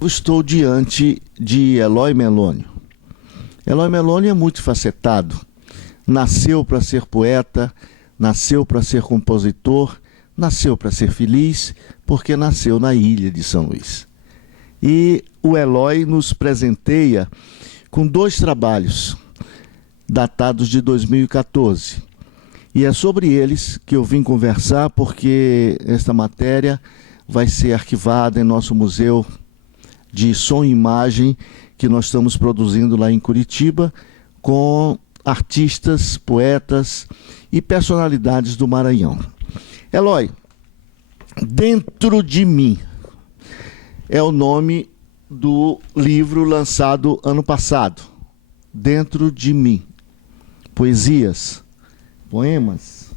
Estou diante de Eloy Melônio. Eloy Melônio é multifacetado. Nasceu para ser poeta, nasceu para ser compositor, nasceu para ser feliz, porque nasceu na ilha de São Luís. E o Eloy nos presenteia com 2 trabalhos, datados de 2014. E é sobre eles que eu vim conversar, porque esta matéria vai ser arquivada em nosso museu de som e imagem que nós estamos produzindo lá em Curitiba, com artistas, poetas e personalidades do Maranhão. Eloy, Dentro de Mim é o nome do livro lançado ano passado. Dentro de Mim. Poesias, poemas,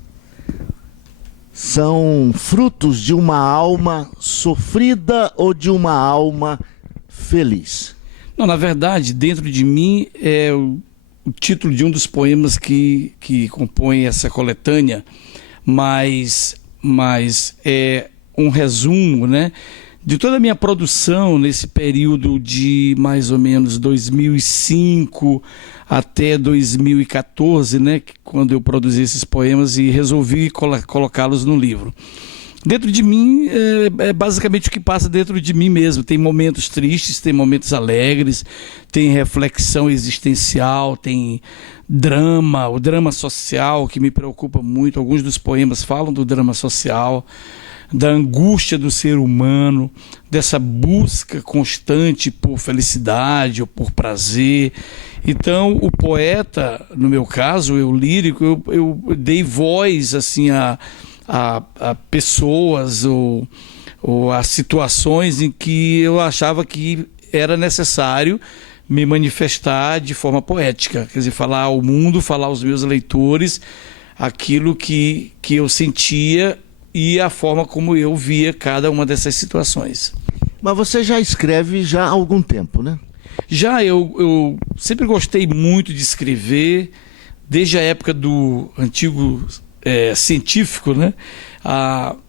são frutos de uma alma sofrida ou de uma alma feliz? Não, na verdade, Dentro de Mim é o título de um dos poemas que compõe essa coletânea, mas é um resumo, né, de toda a minha produção nesse período de mais ou menos 2005 até 2014, né, quando eu produzi esses poemas e resolvi colocá-los no livro. Dentro de mim é basicamente o que passa dentro de mim mesmo. Tem momentos tristes, tem momentos alegres, tem reflexão existencial, tem drama, o drama social que me preocupa muito. Alguns dos poemas falam do drama social, da angústia do ser humano, dessa busca constante por felicidade ou por prazer. Então, o poeta, no meu caso, eu lírico, eu dei voz assim a pessoas ou a situações em que eu achava que era necessário me manifestar de forma poética, quer dizer, falar ao mundo, falar aos meus leitores aquilo que eu sentia e a forma como eu via cada uma dessas situações. Mas você já escreve já há algum tempo, né? Já, eu sempre gostei muito de escrever, desde a época do antigo científico, né?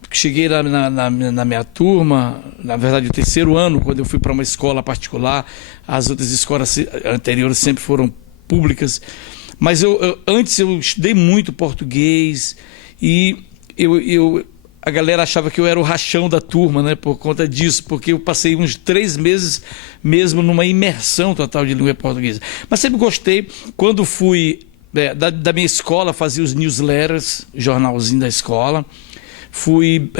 Cheguei na minha turma, na verdade o 3º ano, quando eu fui para uma escola particular. As outras escolas anteriores sempre foram públicas, mas antes eu estudei muito português e a galera achava que eu era o rachão da turma, né, por conta disso, porque eu passei uns 3 meses mesmo numa imersão total de língua portuguesa. Mas sempre gostei. Quando fui da minha escola, fazia os newsletters, jornalzinho da escola. Fui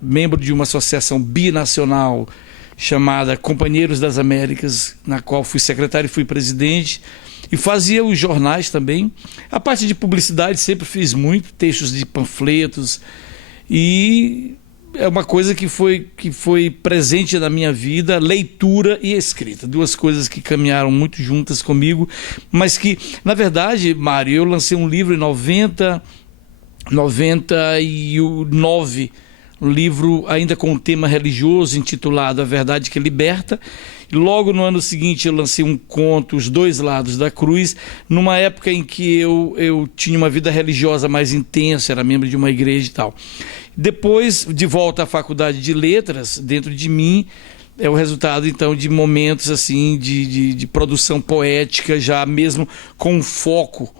membro de uma associação binacional chamada Companheiros das Américas, na qual fui secretário e fui presidente, e fazia os jornais também. A parte de publicidade sempre fiz muito, textos de panfletos, e é uma coisa que foi presente na minha vida, leitura e escrita, 2 coisas que caminharam muito juntas comigo, mas que, na verdade, Mário, eu lancei um livro em 99, um livro ainda com um tema religioso intitulado A Verdade que Liberta. Logo no ano seguinte eu lancei um conto, Os Dois Lados da Cruz, numa época em que eu tinha uma vida religiosa mais intensa, era membro de uma igreja e tal. Depois, de volta à faculdade de letras, Dentro de Mim é o resultado então de momentos assim de produção poética, já mesmo com foco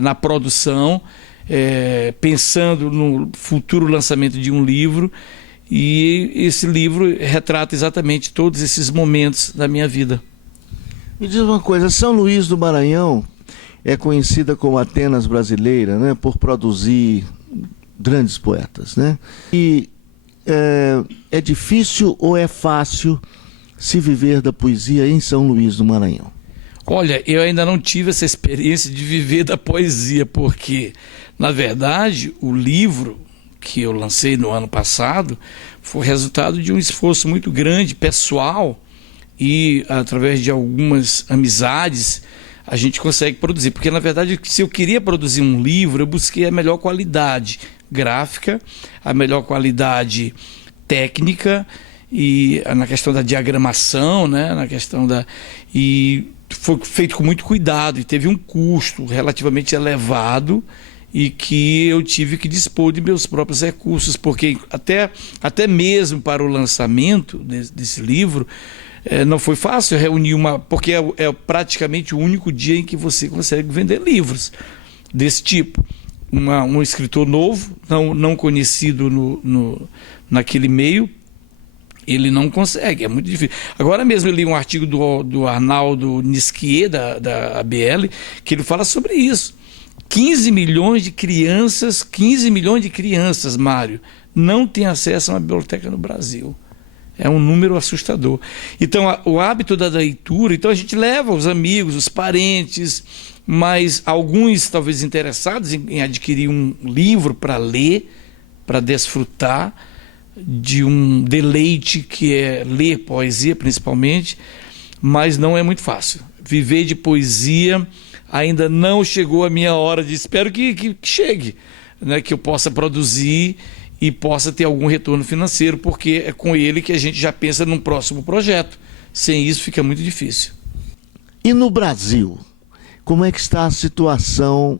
na produção, pensando no futuro lançamento de um livro. E esse livro retrata exatamente todos esses momentos da minha vida. Me diz uma coisa, São Luís do Maranhão é conhecida como Atenas brasileira, né, por produzir grandes poetas, né? E é difícil ou é fácil se viver da poesia em São Luís do Maranhão? Olha, eu ainda não tive essa experiência de viver da poesia, porque, na verdade, o livro que eu lancei no ano passado foi resultado de um esforço muito grande, pessoal, e através de algumas amizades a gente consegue produzir. Porque, na verdade, se eu queria produzir um livro, eu busquei a melhor qualidade gráfica, a melhor qualidade técnica e na questão da diagramação, né? Na questão da... E foi feito com muito cuidado e teve um custo relativamente elevado e que eu tive que dispor de meus próprios recursos, porque até mesmo para o lançamento desse livro não foi fácil reunir porque é praticamente o único dia em que você consegue vender livros desse tipo. Um escritor novo, não conhecido naquele meio, ele não consegue, é muito difícil. Agora mesmo eu li um artigo do Arnaldo Nisquier, da ABL, que ele fala sobre isso. 15 milhões de crianças, Mário, não têm acesso a uma biblioteca no Brasil. É um número assustador. Então, o hábito da leitura, então a gente leva os amigos, os parentes, mas alguns talvez interessados em adquirir um livro para ler, para desfrutar de um deleite que é ler poesia principalmente, mas não é muito fácil. Viver de poesia ainda não chegou a minha hora espero que chegue, né, que eu possa produzir e possa ter algum retorno financeiro, porque é com ele que a gente já pensa num próximo projeto. Sem isso fica muito difícil. E no Brasil, como é que está a situação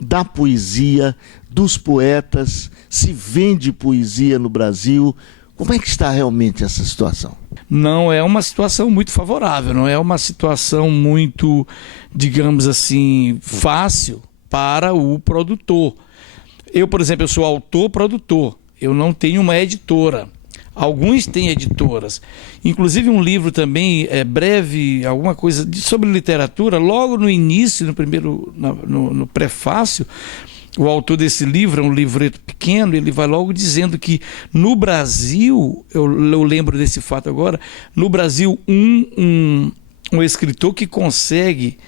da poesia, dos poetas? Se vende poesia no Brasil? Como é que está realmente essa situação? Não é uma situação muito favorável, não é uma situação muito, digamos assim, fácil para o produtor. Eu, por exemplo, eu sou autor-produtor, eu não tenho uma editora. Alguns têm editoras. Inclusive um livro também, breve, alguma coisa sobre literatura, logo no início, no prefácio, o autor desse livro, é um livreto pequeno, ele vai logo dizendo que no Brasil, eu lembro desse fato agora, no Brasil um escritor que consegue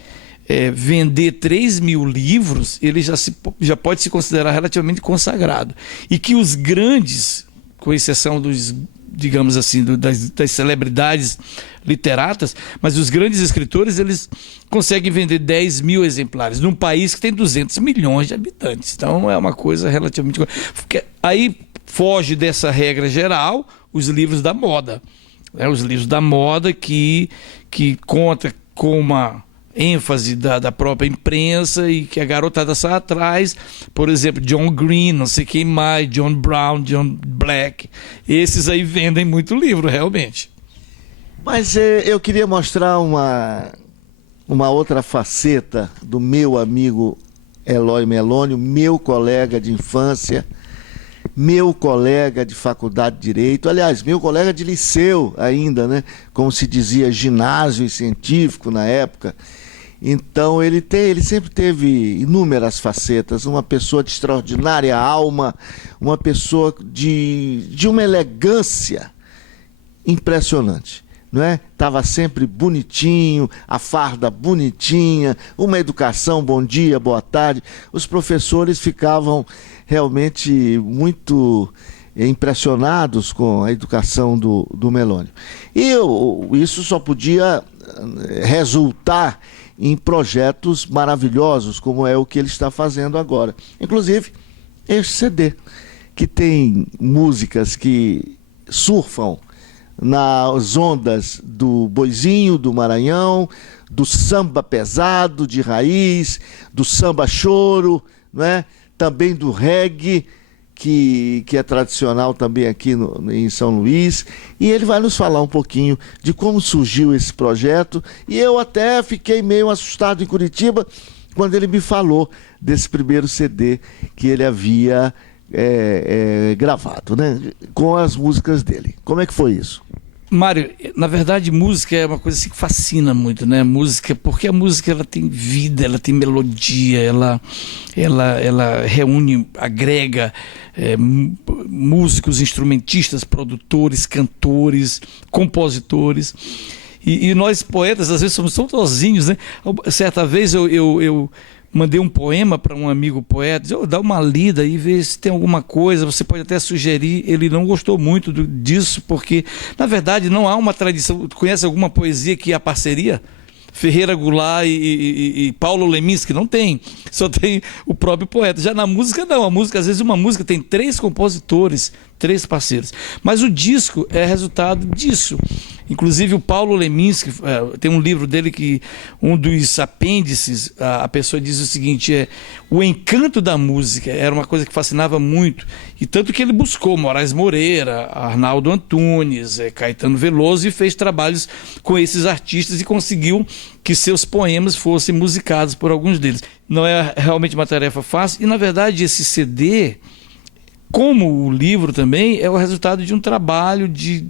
vender 3 mil livros, ele já pode se considerar relativamente consagrado. E que os grandes, com exceção dos, digamos assim, das celebridades literatas, mas os grandes escritores, eles conseguem vender 10 mil exemplares num país que tem 200 milhões de habitantes. Então é uma coisa relativamente... Porque aí foge dessa regra geral os livros da moda. Os livros da moda que conta com uma ênfase da própria imprensa e que a garotada sai atrás, por exemplo, John Green, não sei quem mais, John Brown, John Black, esses aí vendem muito livro, realmente. Mas eu queria mostrar uma outra faceta do meu amigo Eloy Melônio, meu colega de infância, meu colega de faculdade de Direito, aliás, meu colega de liceu ainda, né? Como se dizia, ginásio científico na época. Então ele sempre teve inúmeras facetas, uma pessoa de extraordinária alma, uma pessoa de uma elegância impressionante, não é? Estava sempre bonitinho, a farda bonitinha, uma educação, bom dia, boa tarde. Os professores ficavam realmente muito impressionados com a educação do Melônio. E isso só podia resultar em projetos maravilhosos, como é o que ele está fazendo agora. Inclusive, este CD, que tem músicas que surfam nas ondas do boizinho, do Maranhão, do samba pesado, de raiz, do samba choro, não é? Também do reggae, que é tradicional também aqui em São Luís, e ele vai nos falar um pouquinho de como surgiu esse projeto, e eu até fiquei meio assustado em Curitiba quando ele me falou desse primeiro CD que ele havia gravado, né, com as músicas dele. Como é que foi isso? Mário, na verdade, música é uma coisa assim que fascina muito, né? Música, porque a música ela tem vida, ela tem melodia, ela reúne, agrega músicos, instrumentistas, produtores, cantores, compositores. E nós poetas, às vezes, somos tão sozinhos, né? Certa vez eu mandei um poema para um amigo poeta, disse, dá uma lida e vê se tem alguma coisa, você pode até sugerir. Ele não gostou muito disso, porque, na verdade, não há uma tradição. Conhece alguma poesia que há parceria? Ferreira Goulart e Paulo Leminski, não tem, só tem o próprio poeta. Já na música não, a música, às vezes uma música tem 3 compositores, 3 parceiros, mas o disco é resultado disso. Inclusive o Paulo Leminski, tem um livro dele que um dos apêndices, a pessoa diz o seguinte, o encanto da música era uma coisa que fascinava muito, e tanto que ele buscou Moraes Moreira, Arnaldo Antunes, Caetano Veloso, e fez trabalhos com esses artistas e conseguiu que seus poemas fossem musicados por alguns deles. Não é realmente uma tarefa fácil, e na verdade esse CD, como o livro também, é o resultado de um trabalho de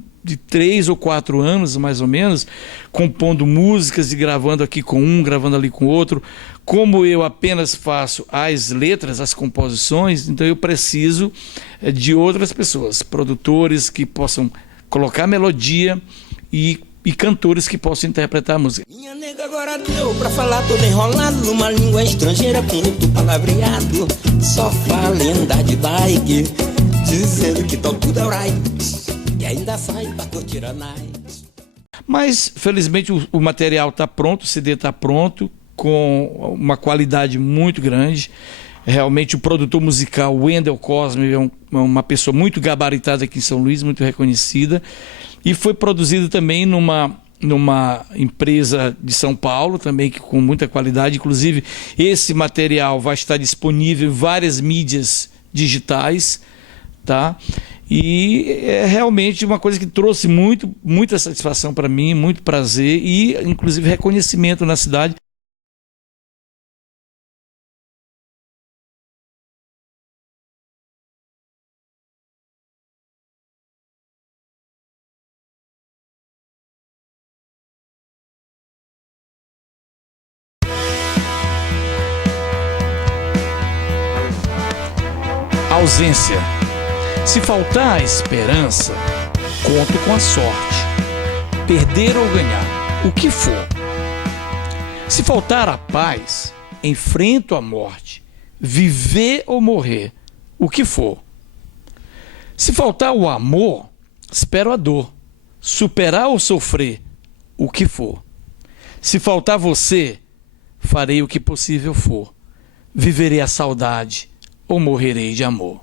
3 ou 4 anos, mais ou menos, compondo músicas e gravando aqui com um, gravando ali com outro. Como eu apenas faço as letras, as composições, então eu preciso de outras pessoas, produtores que possam colocar melodia e cantores que possam interpretar a música. Minha nega agora deu pra falar todo enrolado numa língua estrangeira com muito palavreado. Só fala em andar de bike, dizendo que tá tudo alright. E ainda sai pra curtir a night. Mas, felizmente, o material está pronto, o CD está pronto, com uma qualidade muito grande. Realmente, o produtor musical, Wendel Cosme, é uma pessoa muito gabaritada aqui em São Luís, muito reconhecida. E foi produzido também numa empresa de São Paulo, também com muita qualidade. Inclusive, esse material vai estar disponível em várias mídias digitais, tá? E é realmente uma coisa que trouxe muita satisfação para mim, muito prazer e, inclusive, reconhecimento na cidade. Ausência. Se faltar a esperança, conto com a sorte. Perder ou ganhar, o que for. Se faltar a paz, enfrento a morte. Viver ou morrer, o que for. Se faltar o amor, espero a dor. Superar ou sofrer, o que for. Se faltar você, farei o que possível for. Viverei a saudade ou morrerei de amor.